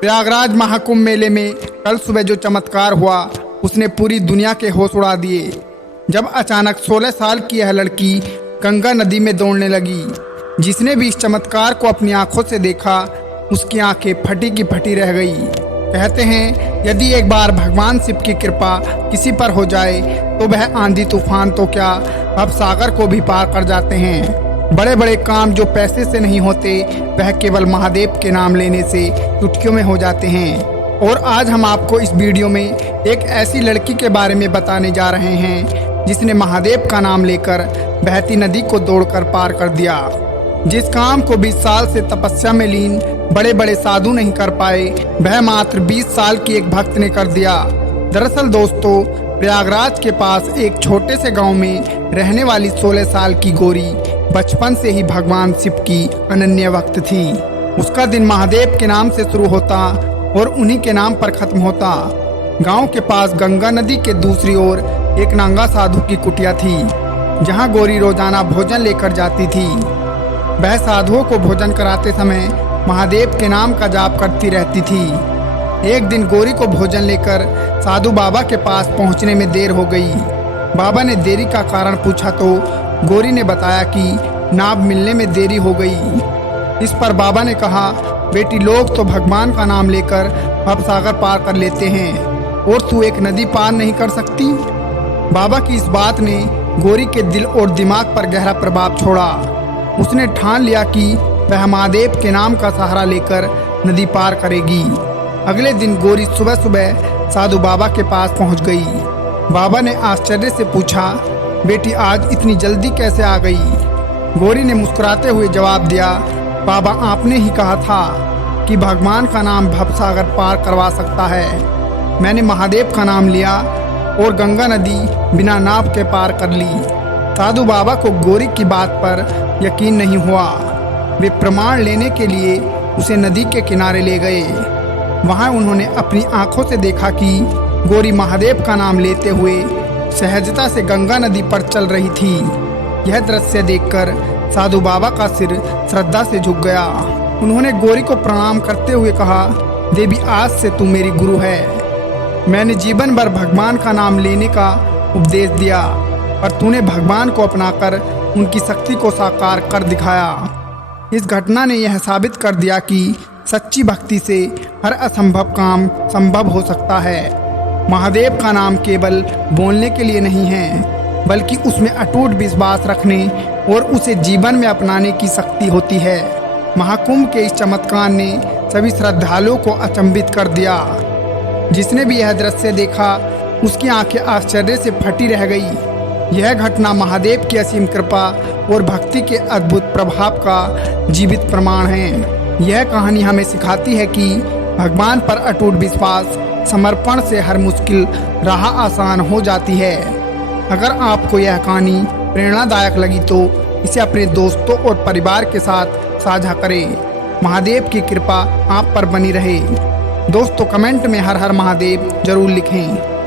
प्रयागराज महाकुंभ मेले में कल सुबह जो चमत्कार हुआ उसने पूरी दुनिया के होश उड़ा दिए। जब अचानक 16 साल की यह लड़की गंगा नदी में दौड़ने लगी। जिसने भी इस चमत्कार को अपनी आंखों से देखा उसकी आंखें फटी की फटी रह गई। कहते हैं यदि एक बार भगवान शिव की कृपा किसी पर हो जाए तो वह आंधी तूफान तो क्या अब सागर को भी पार कर जाते हैं। बड़े बड़े काम जो पैसे से नहीं होते वह केवल महादेव के नाम लेने से चुटकियों में हो जाते हैं। और आज हम आपको इस वीडियो में एक ऐसी लड़की के बारे में बताने जा रहे हैं जिसने महादेव का नाम लेकर बहती नदी को दौड़कर पार कर दिया। जिस काम को 20 साल से तपस्या में लीन बड़े बड़े साधु नहीं कर पाए वह मात्र 20 साल की एक भक्त ने कर दिया। दरअसल दोस्तों, प्रयागराज के पास एक छोटे से गांव में रहने वाली 16 साल की गौरी बचपन से ही भगवान शिव की अनन्य भक्त थी। उसका दिन महादेव के नाम से शुरू होता और उन्हीं के नाम पर खत्म होता। गांव के पास गंगा नदी के दूसरी ओर एक नांगा साधु की कुटिया थी जहां गौरी रोजाना भोजन लेकर जाती थी। वह साधुओं को भोजन कराते समय महादेव के नाम का जाप करती रहती थी। एक दिन गौरी को भोजन लेकर साधु बाबा के पास पहुंचने में देर हो गई। बाबा ने देरी का कारण पूछा तो गौरी ने बताया कि नाव मिलने में देरी हो गई। इस पर बाबा ने कहा, बेटी लोग तो भगवान का नाम लेकर भवसागर पार कर लेते हैं और तू एक नदी पार नहीं कर सकती। बाबा की इस बात ने गौरी के दिल और दिमाग पर गहरा प्रभाव छोड़ा। उसने ठान लिया कि वह महादेव के नाम का सहारा लेकर नदी पार करेगी। अगले दिन गौरी सुबह सुबह साधु बाबा के पास पहुंच गई। बाबा ने आश्चर्य से पूछा, बेटी आज इतनी जल्दी कैसे आ गई। गौरी ने मुस्कुराते हुए जवाब दिया, बाबा आपने ही कहा था कि भगवान का नाम भवसागर पार करवा सकता है। मैंने महादेव का नाम लिया और गंगा नदी बिना नाव के पार कर ली। साधु बाबा को गौरी की बात पर यकीन नहीं हुआ। वे प्रमाण लेने के लिए उसे नदी के किनारे ले गए। वहां उन्होंने अपनी आंखों से देखा कि गौरी महादेव का नाम लेते हुए सहजता से गंगा नदी पर चल रही थी। यह दृश्य देखकर साधु बाबा का सिर श्रद्धा से झुक गया। उन्होंने गौरी को प्रणाम करते हुए कहा, देवी आज से तू मेरी गुरु है। मैंने जीवन भर भगवान का नाम लेने का उपदेश दिया पर तूने भगवान को अपनाकर उनकी शक्ति को साकार कर दिखाया। इस घटना ने यह साबित कर दिया कि सच्ची भक्ति से हर असंभव काम संभव हो सकता है। महादेव का नाम केवल बोलने के लिए नहीं है बल्कि उसमें अटूट विश्वास रखने और उसे जीवन में अपनाने की शक्ति होती है। महाकुंभ के इस चमत्कार ने सभी श्रद्धालुओं को अचंभित कर दिया। जिसने भी यह दृश्य देखा उसकी आंखें आश्चर्य से फटी रह गई। यह घटना महादेव की असीम कृपा और भक्ति के अद्भुत प्रभाव का जीवित प्रमाण है। यह कहानी हमें सिखाती है कि भगवान पर अटूट विश्वास समर्पण से हर मुश्किल राह आसान हो जाती है। अगर आपको यह कहानी प्रेरणादायक लगी तो इसे अपने दोस्तों और परिवार के साथ साझा करें। महादेव की कृपा आप पर बनी रहे। दोस्तों कमेंट में हर हर महादेव जरूर लिखें।